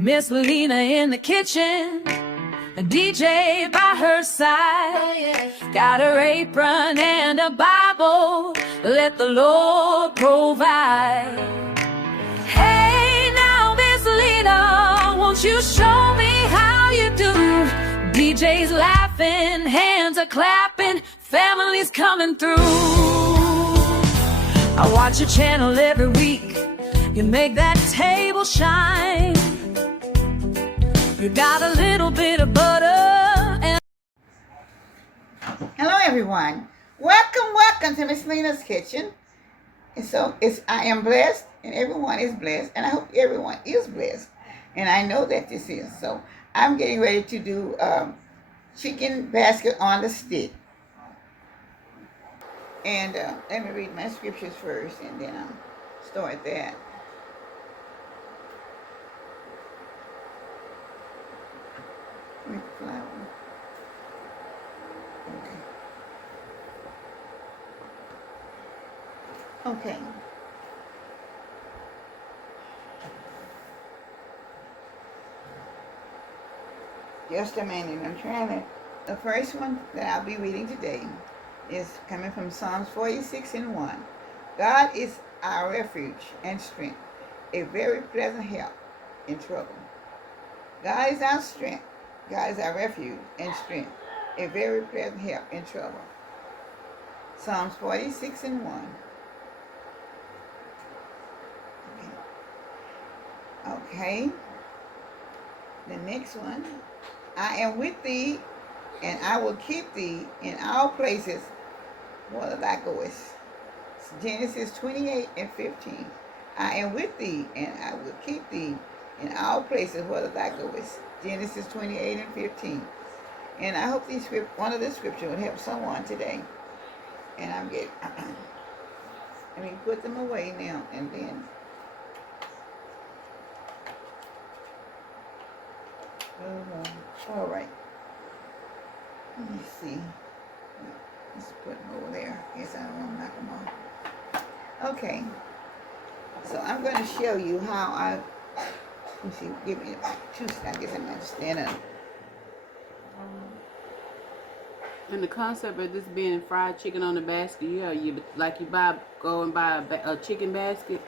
Miss Lena in the kitchen, a DJ by her side. Got her apron and a Bible, let the Lord provide. Hey now, Miss Lena, won't you show me how you do? DJ's laughing, hands are clapping, family's coming through. I watch your channel every week, you make that table shine. You got a little bit of butter and... Hello everyone. Welcome to Miss Lena's kitchen. And so I am blessed and everyone is blessed, and I hope everyone is blessed. And I know that this is. So I'm getting ready to do chicken basket on the stick. And let me read my scriptures first and then I'll start that. Make flour. Okay. Just a minute. I'm trying to. The first one that I'll be reading today is coming from Psalms 46:1. God is our refuge and strength, a very present help in trouble. God is our strength. God is our refuge and strength, a very present help in trouble. Psalms 46:1. Okay. The next one. I am with thee, and I will keep thee in all places whither thou goest. Genesis 28:15. I am with thee, and I will keep thee in all places whither thou goest. Genesis 28:15. And I hope one of the scriptures would help someone today. And I'm getting, let me put them away now, and then. All right. Let me see. Let's put them over there. Yes, I don't want to knock them off. Okay. So I'm going to show you how let me see. Give me two. I guess I'm going to stand up. And the concept of this being fried chicken on the basket, you go and buy a chicken basket.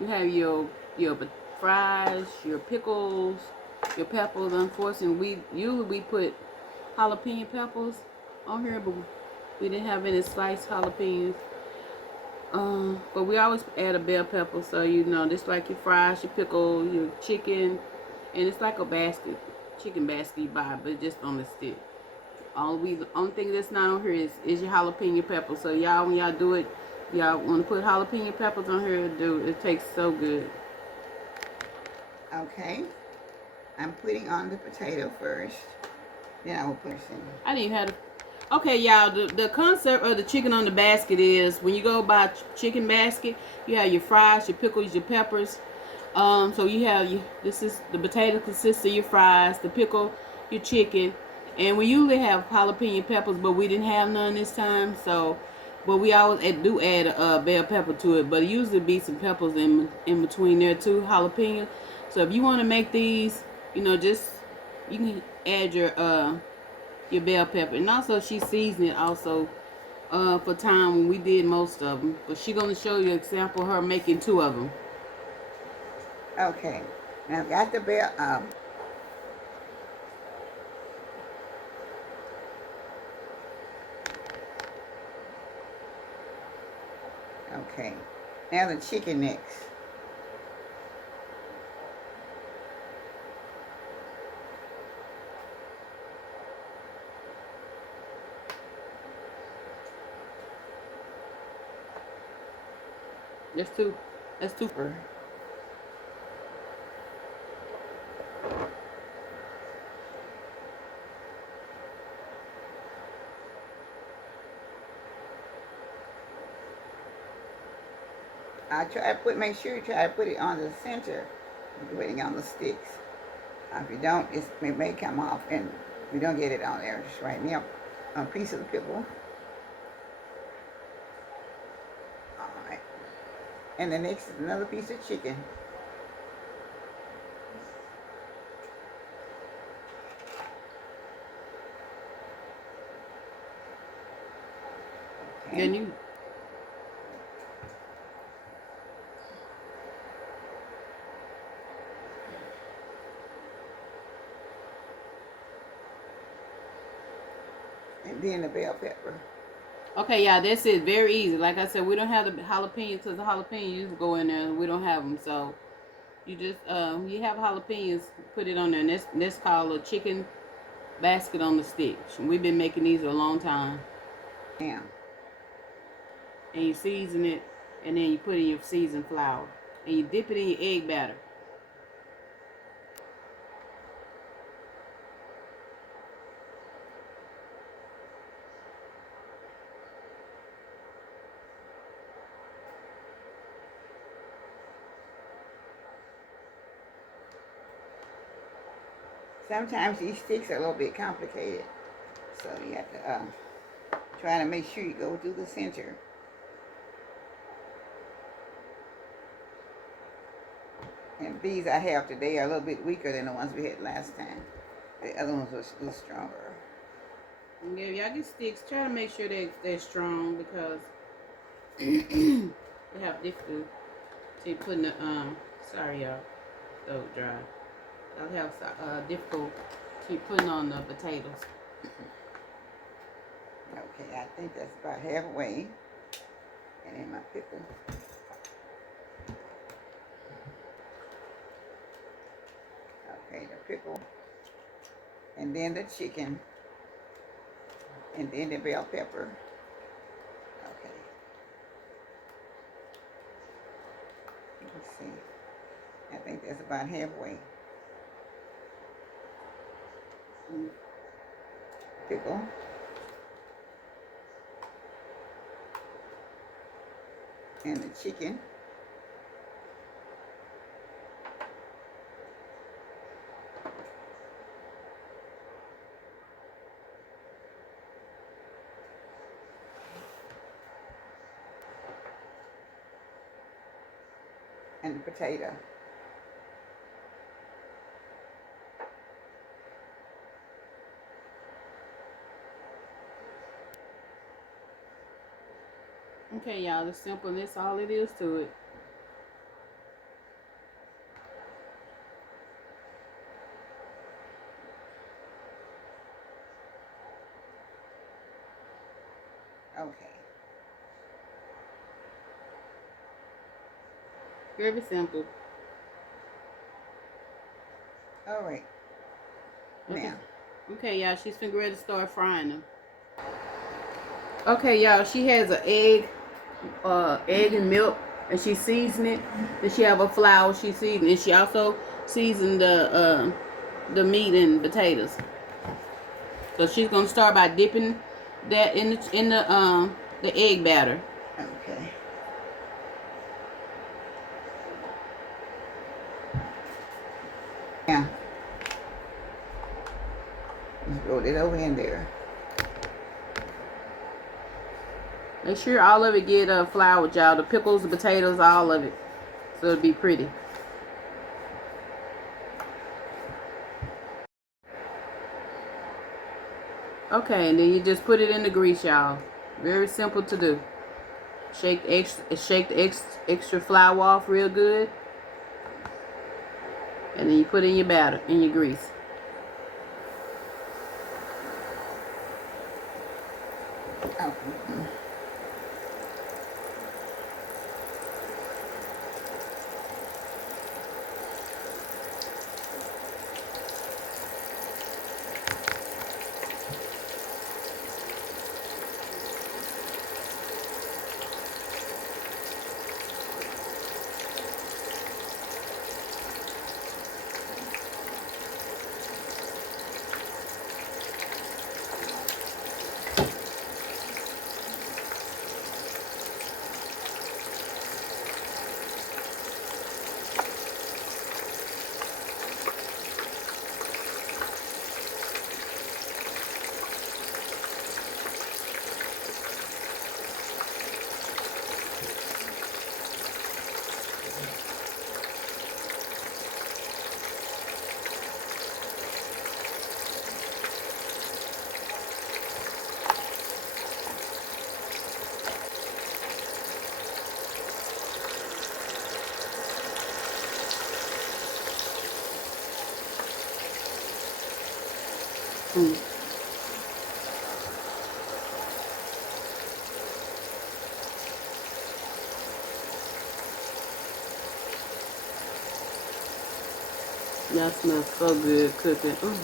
You have your fries, your pickles, your peppers. Unfortunately, we put jalapeno peppers on here, but we didn't have any sliced jalapenos. But we always add a bell pepper, so just like your fries, your pickle, your chicken, and it's like a chicken basket you buy, but just on the stick. The only thing that's not on here is your jalapeno pepper. So y'all, when y'all do it, y'all want to put jalapeno peppers on here. It tastes so good. Okay. I'm putting on the potato first. Then I will put some. I didn't have to. Okay, y'all. The concept of the chicken on the basket is when you go buy chicken basket, you have your fries, your pickles, your peppers. So you have this is the potato consists of your fries, the pickle, your chicken, and we usually have jalapeno peppers, but we didn't have none this time. But we always do add a bell pepper to it, but it usually be some peppers in between there too, jalapeno. So if you want to make these, you can add your bell pepper, and also she seasoned it also for time when we did most of them. But she's gonna show you an example of her making 2 of them. Okay, now I've got the bell. Okay, now the chicken next. That's two. Make sure you try to put it on the center, waiting on the sticks. If you don't, it may come off, and we don't get it on there. Just right now, a piece of the pickle. All right. And the next is another piece of chicken. Okay. And you, And then the bell pepper. okay, yeah, that's it. Very easy. Like I said, we don't have the jalapenos because the jalapenos used to go in there. And we don't have them, so you just you have jalapenos, put it on there. And that's called a chicken basket on the stick. We've been making these a long time. Yeah. And you season it, and then you put in your seasoned flour, and you dip it in your egg batter. Sometimes these sticks are a little bit complicated, so you have to try to make sure you go through the center. And these I have today are a little bit weaker than the ones we had last time. The other ones were a little stronger. Yeah, y'all get sticks. Try to make sure they're strong because they have difficulty putting the sorry y'all, stove dry. I'll have difficulty putting on the potatoes. Okay, I think that's about halfway. And then my pickle. Okay, the pickle. And then the chicken. And then the bell pepper. Okay. Let's see. I think that's about halfway. Pickle. And the chicken. And the potato. Okay, y'all, it's simple and that's all it is to it. Okay. Very simple. All right. Okay. Now. Okay, y'all, she's finna ready to start frying them. Okay, y'all, she has an egg and milk, and she seasoned it. Then she have a flour she seasoned, and she also seasoned the meat and potatoes. So she's gonna start by dipping that in the egg batter. Okay. Yeah. Just roll it over in there. Make sure all of it get floured, y'all. The pickles, the potatoes, all of it, so it'll be pretty. Okay, and then you just put it in the grease, y'all. Very simple to do. Shake the extra flour off real good, and then you put in your batter, in your grease. Oh. Mm. Y'all smell so good cooking. Ooh.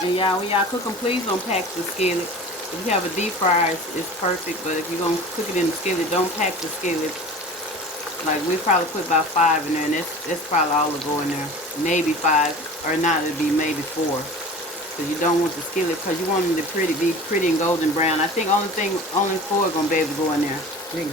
And y'all, when y'all cook them, please don't pack the skillet. If you have a deep fryer, it's perfect. But if you're going to cook it in the skillet, don't pack the skillet. Like, we probably put about 5 in there, and that's probably all will go in there. Maybe 5, or not, it'll be maybe 4. Because you don't want the skillet, because you want them to be pretty and golden brown. I think only 4 are going to be able to go in there. Okay.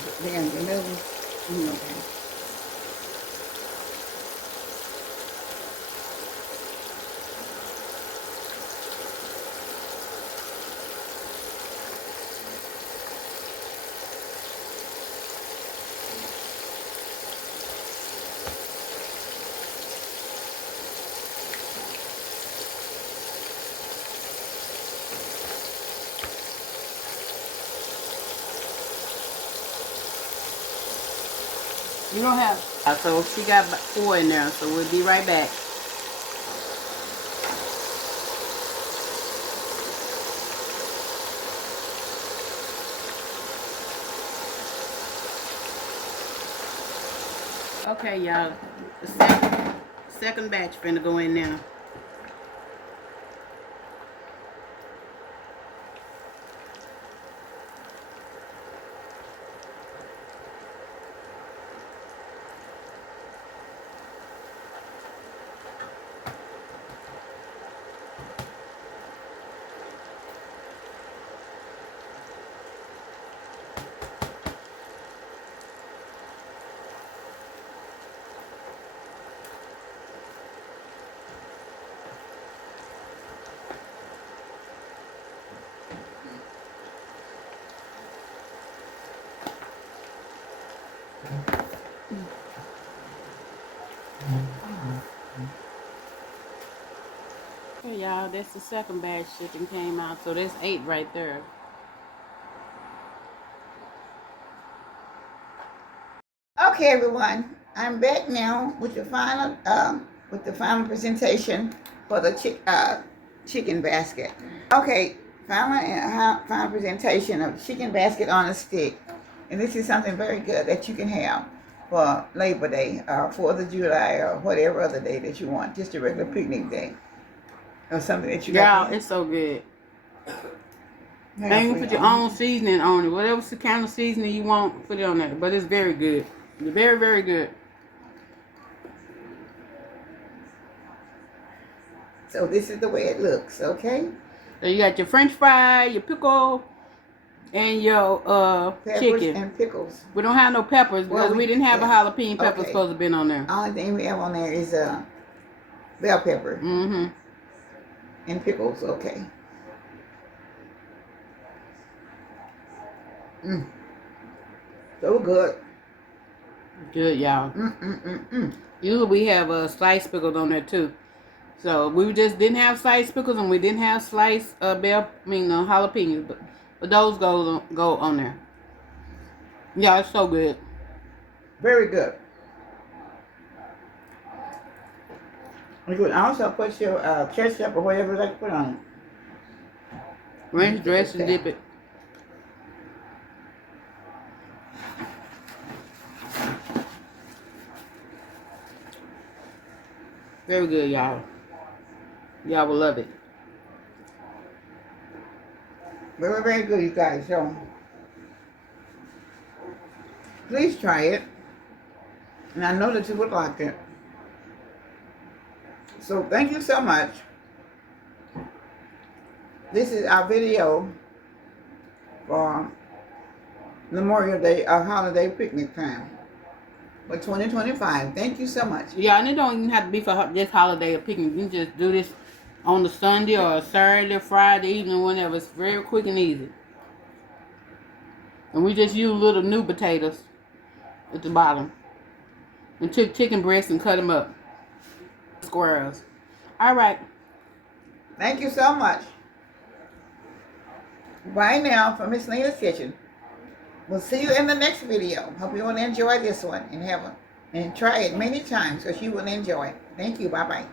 You don't have. So she got 4 in there, so we'll be right back. Okay, y'all. The second batch finna go in now. Okay, y'all, that's the second batch chicken came out, so that's 8 right there. Okay, everyone, I'm back now with the final presentation for the chicken basket. Okay, final presentation of chicken basket on a stick, and this is something very good that you can have for Labor Day, or 4th of July, or whatever other day that you want, just a regular picnic day, or something that you Y'all, got. it's so good. And you can put your own seasoning on it. Whatever kind of seasoning you want, put it on there. But it's very good. It's very, very good. So this is the way it looks, okay? So you got your French fry, your pickle, and your Peppers chicken. and pickles. We don't have no peppers because we didn't have a jalapeno pepper supposed to be on there. Only thing we have on there is bell pepper. Mm-hmm. And pickles, okay. So good. Good, y'all. Usually we have sliced pickles on there too. So we just didn't have sliced pickles and we didn't have sliced jalapenos, but those go on there. Yeah, it's so good. Very good. You could also put your ketchup or whatever you like to put on it. Ranch dressing, dip it. Very good, y'all. Y'all will love it. Very, very good, you guys. So Please try it. And I know that you would like it. So thank you so much. This is our video for Memorial Day, holiday picnic time for 2025. Thank you so much. Yeah, and it don't even have to be for this holiday or picnic. You can just do this on the Sunday or a Saturday, Friday evening, whenever. It's very quick and easy. And we just use little new potatoes at the bottom. And took chicken breasts and cut them up. Squares. All right. Thank you so much. Bye now from Miss Lena's Kitchen. We'll see you in the next video. Hope you will enjoy this one and try it many times because you will enjoy it. Thank you. Bye-bye.